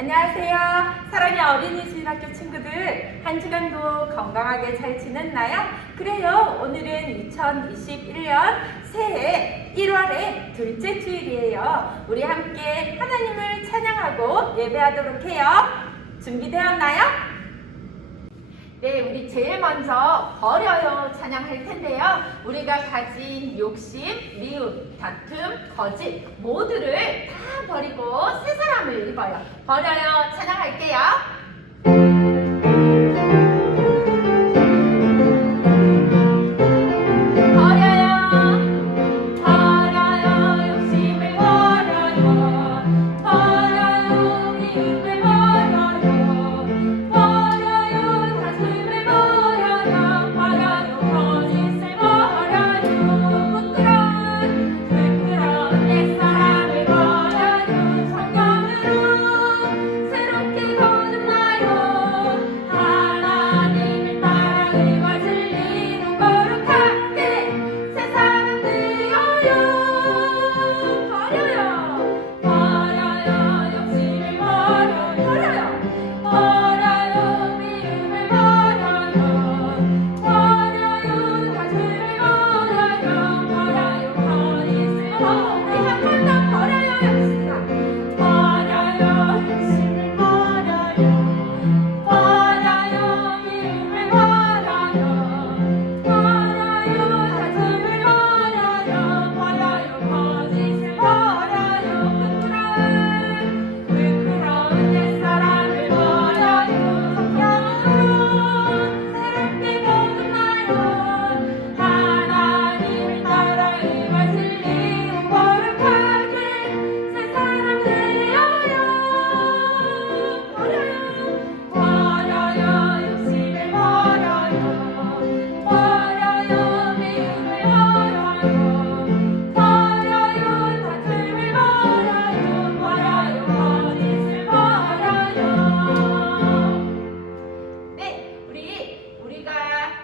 안녕하세요. 사랑의 어린이 주일학교 친구들, 한 주간도 건강하게 잘 지냈나요? 그래요. 오늘은 2021년 새해 1월의 둘째 주일이에요. 우리 함께 하나님을 찬양하고 예배하도록 해요. 준비되었나요? 네, 우리 제일 먼저 버려요 찬양할 텐데요. 우리가 가진 욕심, 미움, 다툼, 거짓 모두를 다 버리고 새 사람을 입어요. 버려요 찬양할게요.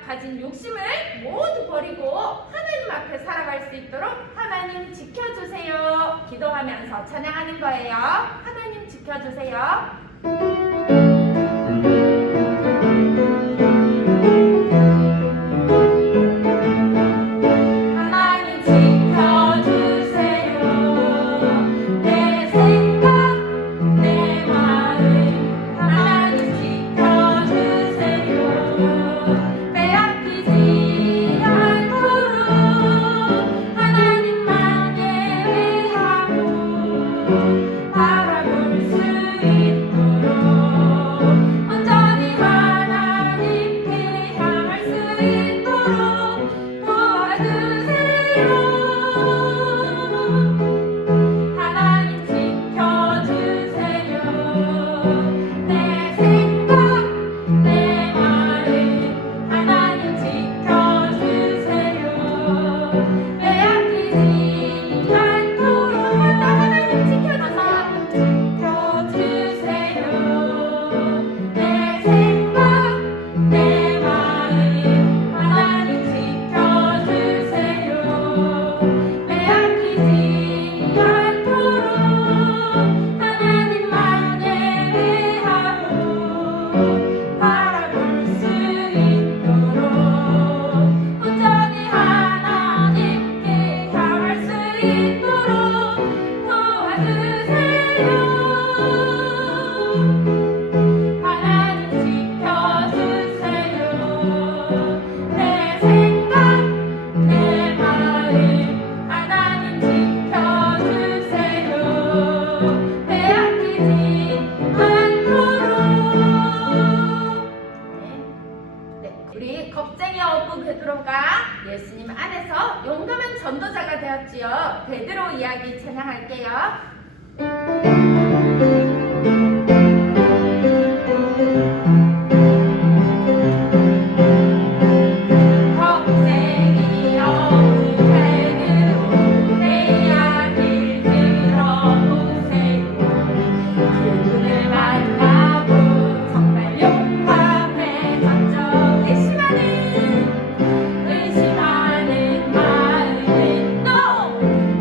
가진 욕심을 모두 버리고 하나님 앞에 살아갈 수 있도록 하나님 지켜주세요. 기도하면서 찬양하는 거예요. 하나님 지켜주세요. 우리 겁쟁이 어부 베드로가 예수님 안에서 용감한 전도자가 되었지요. 베드로 이야기 찬양할게요.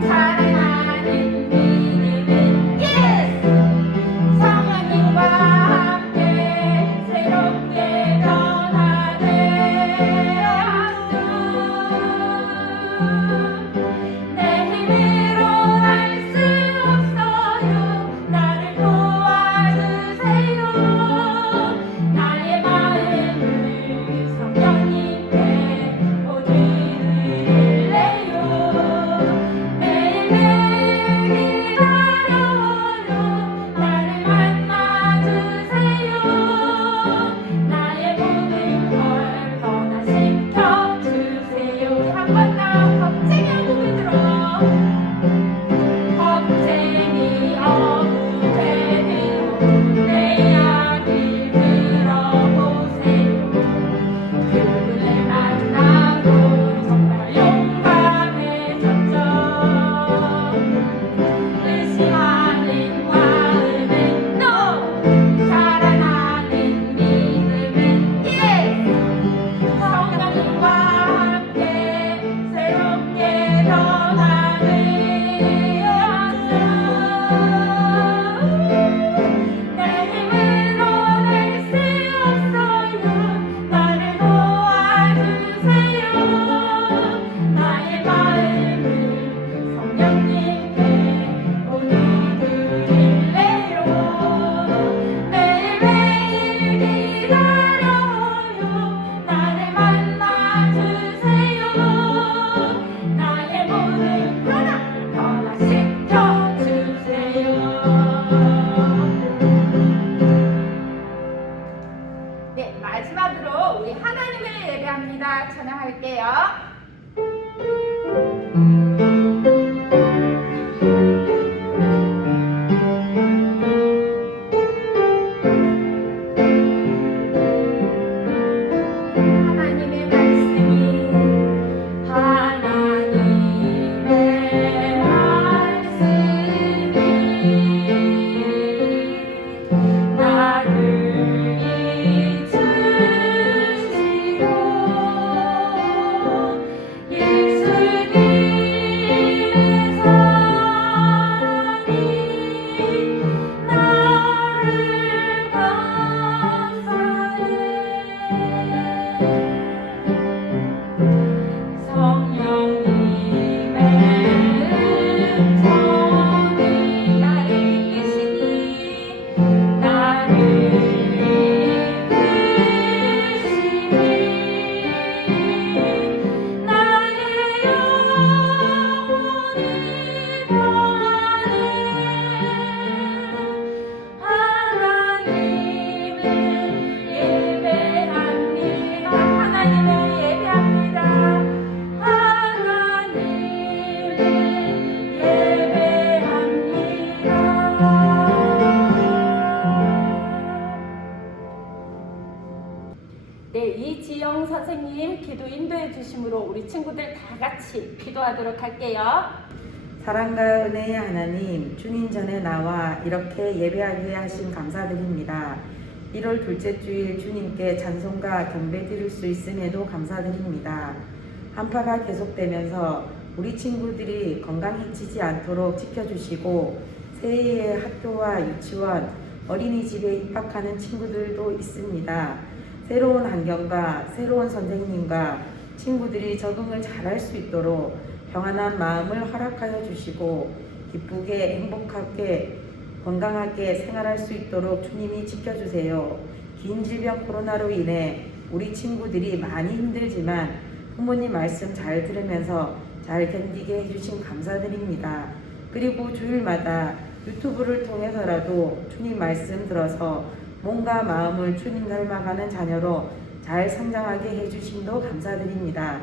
사랑하는 찬양할게요. 네, 이지영 선생님 기도 인도해 주심으로 우리 친구들 다 같이 기도하도록 할게요. 사랑과 은혜의 하나님, 주님 전에 나와 이렇게 예배하게 하신 감사드립니다. 1월 둘째 주일 주님께 찬송과 경배 드릴 수 있음에도 감사드립니다. 한파가 계속되면서 우리 친구들이 건강 해치지 않도록 지켜주시고 새해에 학교와 유치원, 어린이집에 입학하는 친구들도 있습니다. 새로운 환경과 새로운 선생님과 친구들이 적응을 잘할 수 있도록 평안한 마음을 허락하여 주시고 기쁘게 행복하게 건강하게 생활할 수 있도록 주님이 지켜주세요. 긴 질병 코로나로 인해 우리 친구들이 많이 힘들지만 부모님 말씀 잘 들으면서 잘 견디게 해주신 감사드립니다. 그리고 주일마다 유튜브를 통해서라도 주님 말씀 들어서 몸과 마음을 주님 닮아가는 자녀로 잘 성장하게 해주심도 감사드립니다.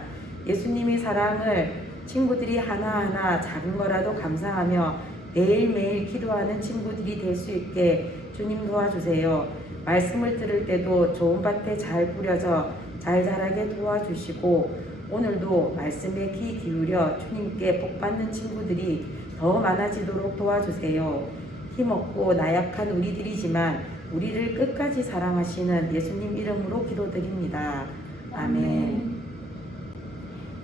예수님의 사랑을 친구들이 하나하나 작은 거라도 감사하며 매일매일 기도하는 친구들이 될 수 있게 주님 도와주세요. 말씀을 들을 때도 좋은 밭에 잘 뿌려져 잘 자라게 도와주시고 오늘도 말씀에 귀 기울여 주님께 복받는 친구들이 더 많아지도록 도와주세요. 힘없고 나약한 우리들이지만 우리를 끝까지 사랑하시는 예수님 이름으로 기도드립니다. 아멘.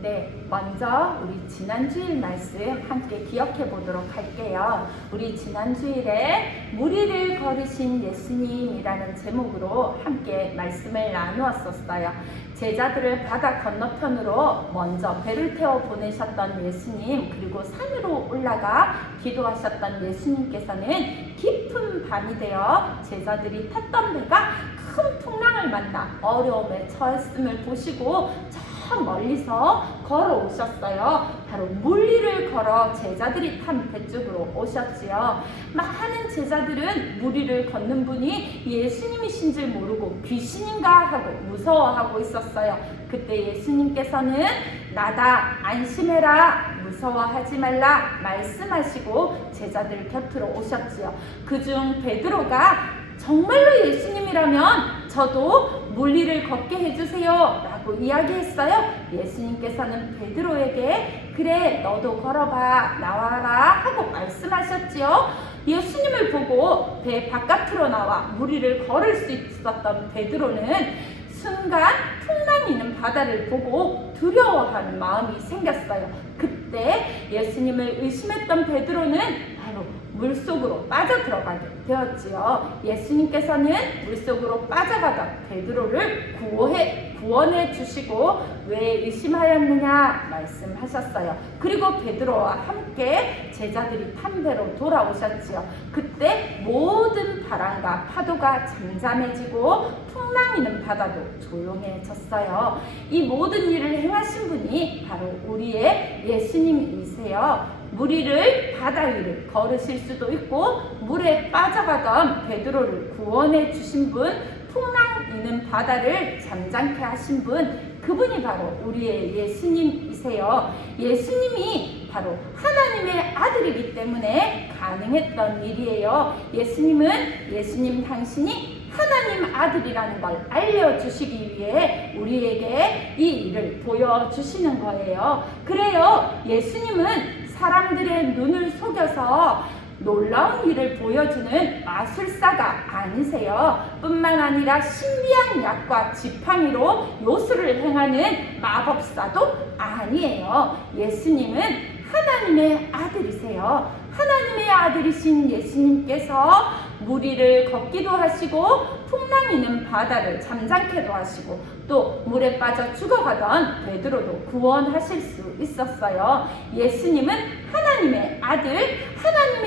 네, 먼저 우리 지난 주일 말씀 함께 기억해 보도록 할게요. 우리 지난 주일에 무리를 걸으신 예수님이라는 제목으로 함께 말씀을 나누었었어요. 제자들을 바다 건너편으로 먼저 배를 태워 보내셨던 예수님, 그리고 산으로 올라가 기도하셨던 예수님께서는 깊은 밤이 되어 제자들이 탔던 배가 큰 풍랑을 만나 어려움에 처했음을 보시고 저 멀리서 걸어오셨어요. 바로 물리를 걸어 제자들이 탄 배 쪽으로 오셨지요. 많은 제자들은 물리를 걷는 분이 예수님이신 줄 모르고 귀신인가 하고 무서워하고 있었어요. 그때 예수님께서는 나다, 안심해라, 무서워하지 말라 말씀하시고 제자들 곁으로 오셨지요. 그중 베드로가 정말로 예수님이라면 저도 물리를 걷게 해주세요 라고 이야기했어요. 예수님께서는 베드로에게 그래 너도 걸어봐 나와라 하고 말씀하셨지요. 예수님을 보고 배 바깥으로 나와 무리를 걸을 수 있었던 베드로는 순간 풍랑이는 바다를 보고 두려워하는 마음이 생겼어요. 그때 예수님을 의심했던 베드로는 바로 물속으로 빠져들어가게 되었지요. 예수님께서는 물속으로 빠져가던 베드로를 구원해 주시고 왜 의심하였느냐 말씀하셨어요. 그리고 베드로와 함께 제자들이 탄 배로 돌아오셨지요. 그때 모든 바람과 파도가 잠잠해지고 풍랑이는 바다도 조용해졌어요. 이 모든 일을 행하신 분이 바로 우리의 예수님이세요. 무리를 바다 위를 걸으실 수도 있고 물에 빠져가던 베드로를 구원해 주신 분 풍랑 있는 바다를 잠잠케 하신 분, 그분이 바로 우리의 예수님이세요. 예수님이 바로 하나님의 아들이기 때문에 가능했던 일이에요. 예수님 당신이 하나님 아들이라는 걸 알려주시기 위해 우리에게 이 일을 보여주시는 거예요. 그래요, 예수님은 사람들의 눈을 속여서 놀라운 일을 보여주는 마술사가 아니세요. 뿐만 아니라 신비한 약과 지팡이로 요술을 행하는 마법사도 아니에요. 예수님은 하나님의 아들이세요. 하나님의 아들이신 예수님께서 물 위를 걷기도 하시고 풍랑 있는 바다를 잠잠케도 하시고 또 물에 빠져 죽어가던 베드로도 구원하실 수 있었어요. 예수님은 하나님의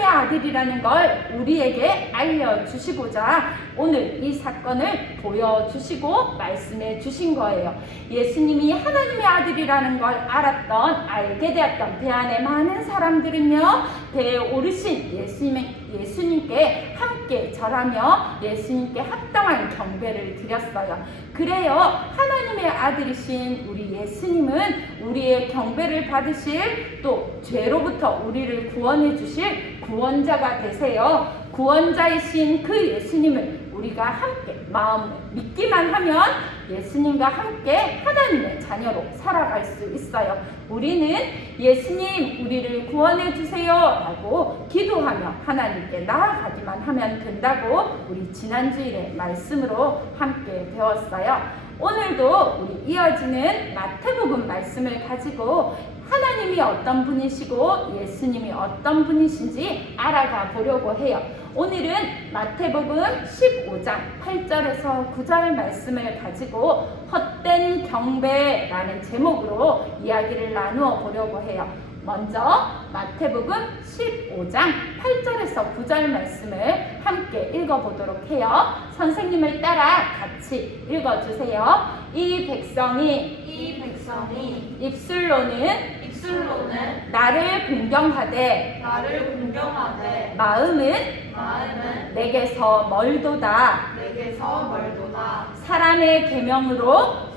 아들이라는 걸 우리에게 알려주시고자 오늘 이 사건을 보여주시고 말씀해 주신 거예요. 예수님이 하나님의 아들이라는 걸 알게 되었던 배 안에 많은 사람들은요, 배에 오르신 예수님께 함께 절하며 예수님께 합당한 경배를 드렸어요. 그래요, 하나님의 아들이신 우리 예수님은 우리의 경배를 받으실, 또 죄로부터 우리를 구원해 주실 구원자가 되세요. 구원자이신 그 예수님을 우리가 함께 마음을 믿기만 하면 예수님과 함께 하나님의 자녀로 살아갈 수 있어요. 우리는 예수님 우리를 구원해 주세요 라고 기도하며 하나님께 나아가기만 하면 된다고 우리 지난주일의 말씀으로 함께 배웠어요. 오늘도 우리 이어지는 마태복음 말씀을 가지고 하나님이 어떤 분이시고 예수님이 어떤 분이신지 알아가 보려고 해요. 오늘은 마태복음 15장 8절에서 9절 말씀을 가지고 헛된 경배라는 제목으로 이야기를 나누어 보려고 해요. 먼저 마태복음 15장 8절에서 9절 말씀을 함께 읽어보도록 해요. 선생님을 따라 같이 읽어주세요. 이 백성이 입술로는 나를 공경하되 마음은 내게서 멀도다. 사람의 계명으로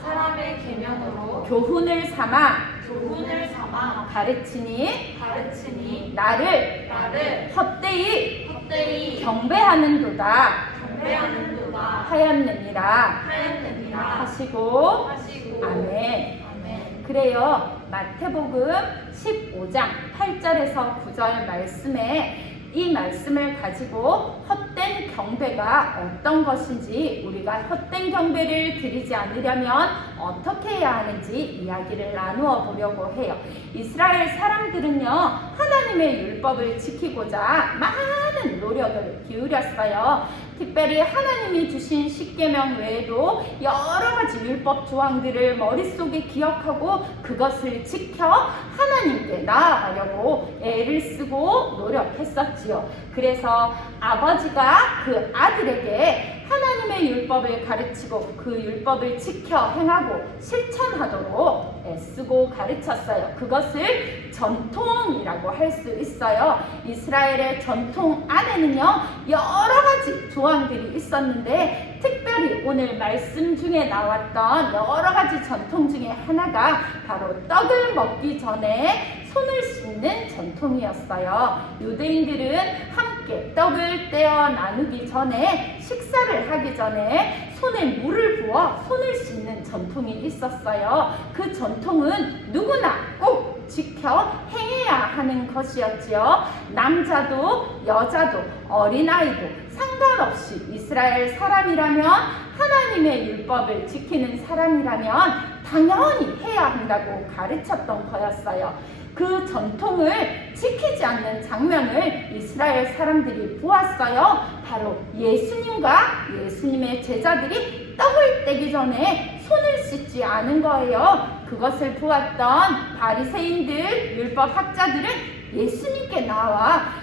교훈을 삼아 가르치니 나를 헛되이 경배하는도다 하였느니라 하시고 아멘. 그래요, 마태복음 15장 8절에서 9절 말씀에 이 말씀을 가지고 헛된 경배가 어떤 것인지, 우리가 헛된 경배를 드리지 않으려면 어떻게 해야 하는지 이야기를 나누어 보려고 해요. 이스라엘 사람들은요, 하나님의 율법을 지키고자 많은 노력을 기울였어요. 특별히 하나님이 주신 십계명 외에도 여러 가지 율법 조항들을 머릿속에 기억하고 그것을 지켜 하나님께 나아가려고 애를 쓰고 노력했었지요. 그래서 아버지가 그 아들에게 하나님의 율법을 가르치고 그 율법을 지켜 행하고 실천하도록 애쓰고 가르쳤어요. 그것을 전통이라고 할 수 있어요. 이스라엘의 전통 안에는요, 여러 가지 조항들이 있었는데 특별히 오늘 말씀 중에 나왔던 여러 가지 전통 중에 하나가 바로 떡을 먹기 전에 손을 씻는 전통이었어요. 유대인들은 함께 떡을 떼어 나누기 전에, 식사를 하기 전에 손에 물을 부어 손을 씻는 전통이 있었어요. 그 전통은 누구나 꼭 지켜 행해야 하는 것이었지요. 남자도 여자도 어린아이도 상관없이 이스라엘 사람이라면, 하나님의 율법을 지키는 사람이라면 당연히 해야 한다고 가르쳤던 거였어요. 그 전통을 지키지 않는 장면을 이스라엘 사람들이 보았어요. 바로 예수님과 예수님의 제자들이 떡을 떼기 전에 손을 씻지 않은 거예요. 그것을 보았던 바리새인들, 율법 학자들은 예수님께 나와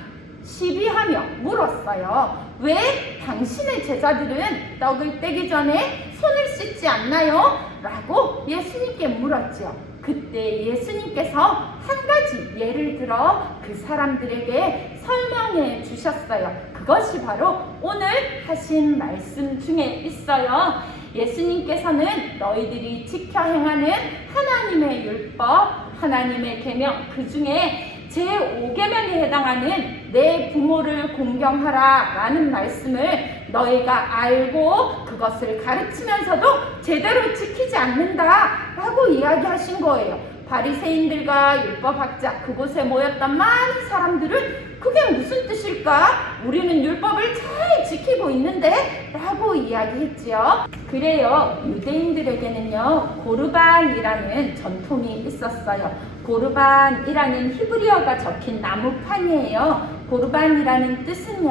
시비하며 물었어요. 왜 당신의 제자들은 떡을 떼기 전에 손을 씻지 않나요? 라고 예수님께 물었죠. 그때 예수님께서 한 가지 예를 들어 그 사람들에게 설명해 주셨어요. 그 그것이 바로 오늘 하신 말씀 중에 있어요. 예수님께서는 너희들이 지켜 행하는 하나님의 율법, 하나님의 계명, 그 중에 제5계명에 해당하는 내 부모를 공경하라 라는 말씀을 너희가 알고 그것을 가르치면서도 제대로 지키지 않는다 라고 이야기하신 거예요. 바리새인들과 율법학자, 그곳에 모였던 많은 사람들은 그게 무슨 뜻일까? 우리는 율법을 잘 지키고 있는데 라고 이야기했지요. 그래요, 유대인들에게는요 고르반이라는 전통이 있었어요. 고르반이라는 히브리어가 적힌 나무판이에요. 고르반이라는 뜻은요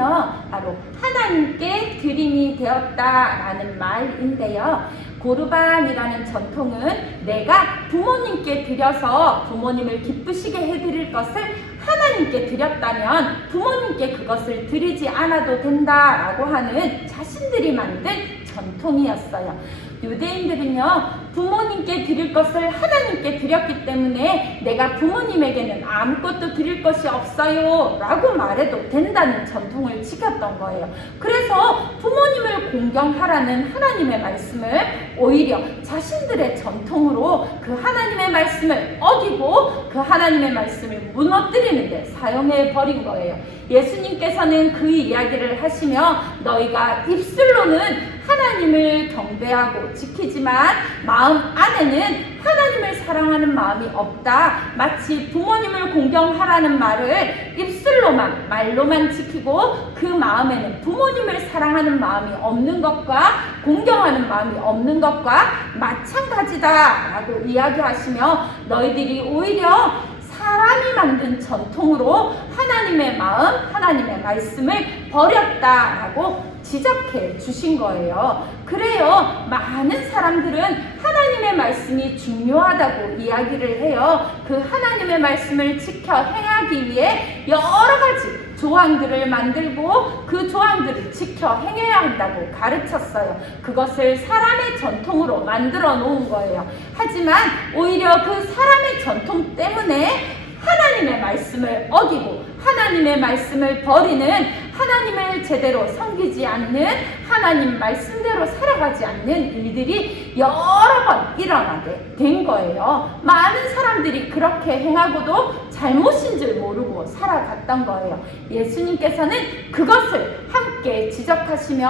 바로 하나님께 드림이 되었다라는 말인데요. 고르반이라는 전통은 내가 부모님께 드려서 부모님을 기쁘시게 해드릴 것을 하나님께 드렸다면 부모님께 그것을 드리지 않아도 된다라고 하는 자신들이 만든 전통이었어요. 유대인들은요 부모님께 드릴 것을 하나님께 드렸기 때문에 내가 부모님에게는 아무것도 드릴 것이 없어요 라고 말해도 된다는 전통을 지켰던 거예요. 그래서 부모님을 공경하라는 하나님의 말씀을 오히려 자신들의 전통으로 그 하나님의 말씀을 어기고 그 하나님의 말씀을 무너뜨리는데 사용해 버린 거예요. 예수님께서는 그 이야기를 하시며 너희가 입술로는 하나님을 경배하고 지키지만 마음 안에는 하나님을 사랑하는 마음이 없다. 마치 부모님을 공경하라는 말을 입술로만 말로만 지키고 그 마음에는 부모님을 사랑하는 마음이 없는 것과 공경하는 마음이 없는 것과 마찬가지다 라고 이야기하시며 너희들이 오히려 사람이 만든 전통으로 하나님의 마음, 하나님의 말씀을 버렸다라고 지적해 주신 거예요. 그래요, 많은 사람들은 하나님의 말씀이 중요하다고 이야기를 해요. 그 하나님의 말씀을 지켜 행하기 위해 여러 가지 조항들을 만들고 그 조항들을 지켜 행해야 한다고 가르쳤어요. 그것을 사람의 전통으로 만들어 놓은 거예요. 하지만 오히려 그 사람의 전통 때문에 하나님의 말씀을 어기고 하나님의 말씀을 버리는, 하나님을 제대로 섬기지 않는, 하나님 말씀대로 살아가지 않는 일들이 여러 번 일어나게 된 거예요. 많은 사람들이 그렇게 행하고도 잘못인 줄 모르고 살아갔던 거예요. 예수님께서는 그것을 함께 지적하시며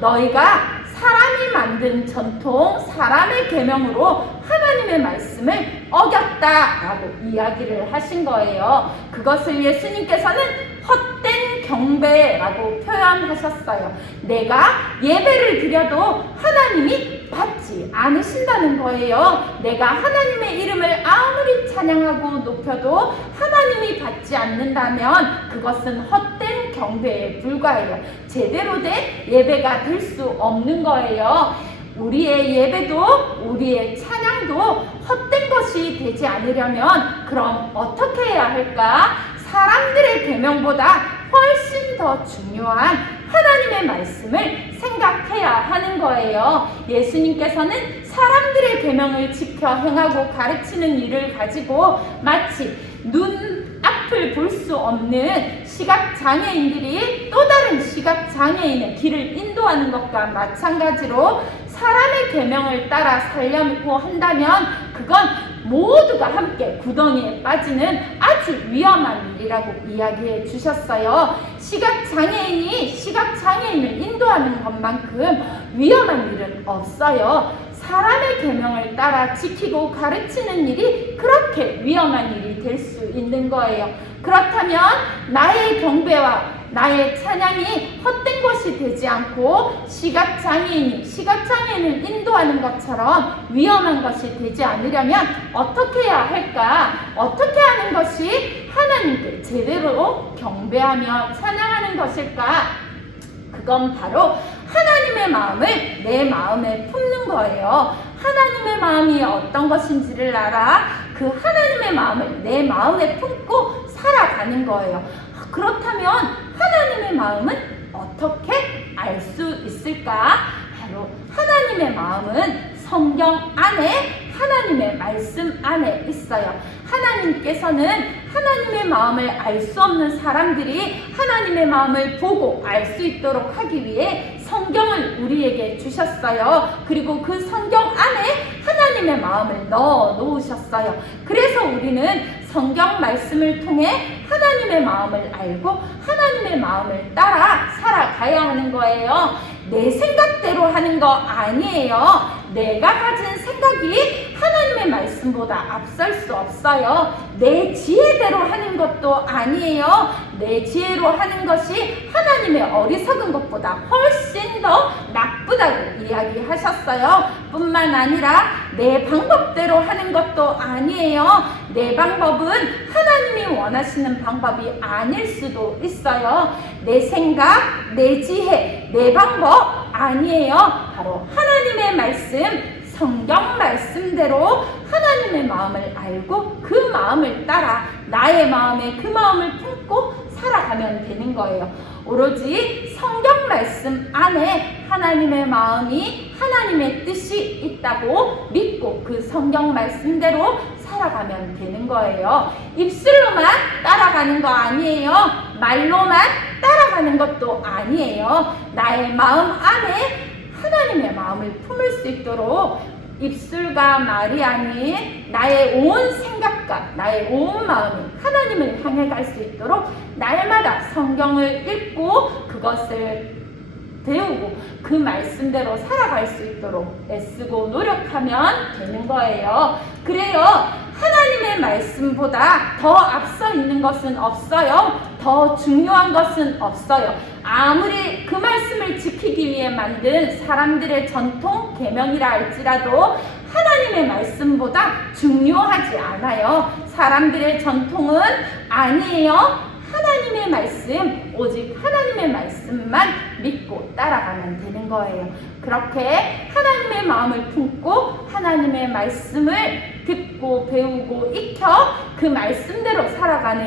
너희가 사람이 만든 전통, 사람의 계명으로 하나님의 말씀을 어겼다라고 이야기를 하신 거예요. 그것을 예수님께서는 헛된 경배라고 표현하셨어요. 내가 예배를 드려도 하나님이 받지 않으신다는 거예요. 내가 하나님의 이름을 아무리 찬양하고 높여도 하나님이 받지 않는다면 그것은 헛된 경배에 불과해요. 제대로 된 예배가 될 수 없는 거예요. 우리의 예배도 우리의 찬양도 헛된 것이 되지 않으려면 그럼 어떻게 해야 할까? 사람들의 계명보다 훨씬 더 중요한 하나님의 말씀을 생각해야 하는 거예요. 예수님께서는 사람들의 계명을 지켜 행하고 가르치는 일을 가지고 마치 눈앞을 볼 수 없는 시각장애인들이 또 다른 시각장애인의 길을 인도하는 것과 마찬가지로 사람의 계명을 따라 살려고 한다면 그건 모두가 함께 구덩이에 빠지는 아주 위험한 일이라고 이야기해 주셨어요. 시각장애인이 시각장애인을 인도하는 것만큼 위험한 일은 없어요. 사람의 계명을 따라 지키고 가르치는 일이 그렇게 위험한 일이 될 수 있는 거예요. 그렇다면 나의 경배와 나의 찬양이 헛된 것이 되지 않고 시각장애인이 시각장애인을 인도하는 것처럼 위험한 것이 되지 않으려면 어떻게 해야 할까? 어떻게 하는 것이 하나님께 제대로 경배하며 찬양하는 것일까? 그건 바로 하나님의 마음을 내 마음에 품는 거예요. 하나님의 마음이 어떤 것인지를 알아 그 하나님의 마음을 내 마음에 품고 살아가는 거예요. 그렇다면 하나님의 마음은 어떻게 알 수 있을까? 바로 하나님의 마음은 성경 안에 하나님의 말씀 안에 있어요. 하나님께서는 하나님의 마음을 알 수 없는 사람들이 하나님의 마음을 보고 알 수 있도록 하기 위해 성경을 우리에게 주셨어요. 그리고 그 성경 안에 하나님의 마음을 넣어 놓으셨어요. 그래서 우리는 성경 말씀을 통해 하나님의 마음을 알고 하나님의 마음을 따라 살아가야 하는 거예요. 내 생각대로 하는 거 아니에요. 내가 가진 생각이 하나님의 말씀보다 앞설 수 없어요. 내 지혜대로 하는 것도 아니에요. 내 지혜로 하는 것이 하나님의 어리석은 것보다 훨씬 더 나쁘다고 이야기하셨어요. 뿐만 아니라 내 방법대로 하는 것도 아니에요. 내 방법은 하나님이 원하시는 방법이 아닐 수도 있어요. 내 생각, 내 지혜, 내 방법 아니에요. 바로 하나님의 말씀, 성경 말씀대로 하나님의 마음을 알고 그 마음을 따라 나의 마음에 그 마음을 품고 살아가면 되는 거예요. 오로지 성경 말씀 안에 하나님의 마음이 하나님의 뜻이 있다고 믿고 그 성경 말씀대로 살아가면 되는 거예요. 입술로만 따라가는 거 아니에요. 말로만 따라가는 것도 아니에요. 나의 마음 안에 하나님의 마음을 품을 수 있도록 입술과 말이 아닌 나의 온 생각과 나의 온 마음이 하나님을 향해 갈 수 있도록 날마다 성경을 읽고 그것을 배우고 그 말씀대로 살아갈 수 있도록 애쓰고 노력하면 되는 거예요. 그래요. 하나님의 말씀보다 더 앞서 있는 것은 없어요. 더 중요한 것은 없어요. 아무리 그 말씀을 지키기 위해 만든 사람들의 전통 계명이라 할지라도 하나님의 말씀보다 중요하지 않아요. 사람들의 전통은 아니에요. 하나님의 말씀, 오직 하나님의 말씀만 믿고 따라가면 되는 거예요. 그렇게 하나님의 마음을 품고 하나님의 말씀을 듣고 배우고 익혀 그 말씀대로 살아가는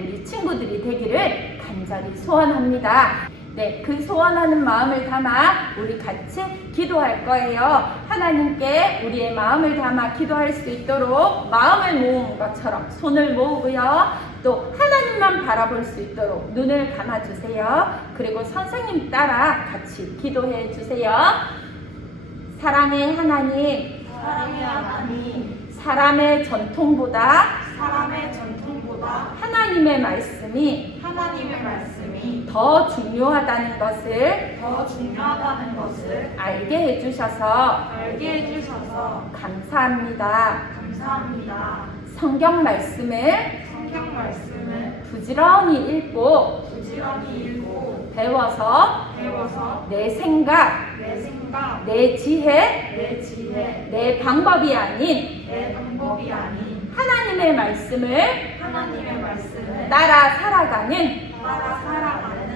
우리 친구들이 되기를 간절히 소원합니다. 네, 그 소원하는 마음을 담아 우리 같이 기도할 거예요. 하나님께 우리의 마음을 담아 기도할 수 있도록 마음을 모은 것처럼 손을 모으고요. 또 하나님만 바라볼 수 있도록 눈을 감아주세요. 그리고 선생님 따라 같이 기도해 주세요. 사랑의 하나님, 사람의 전통보다 하나님의 말씀이 더 중요하다는 것을 알게 해주셔서 감사합니다. 성경 말씀을 부지런히 읽고 배워서 내 생각, 내 지혜, 내 방법이 아닌 하나님의 말씀을 따라 살아가는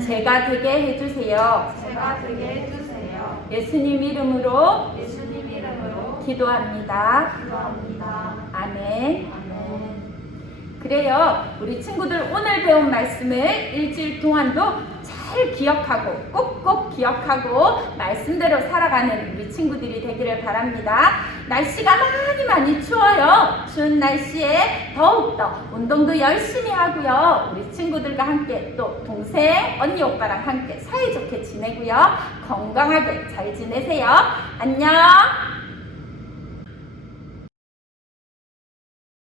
제가 되게 해주세요. 예수님 이름으로 기도합니다. 아멘. 그래요. 우리 친구들 오늘 배운 말씀을 일주일 동안도 잘 기억하고 꼭꼭 기억하고 말씀대로 살아가는 우리 친구들이 되기를 바랍니다. 날씨가 많이 추워요. 추운 날씨에 더욱더 운동도 열심히 하고요. 우리 친구들과 함께 또 동생, 언니, 오빠랑 함께 사이좋게 지내고요. 건강하게 잘 지내세요. 안녕.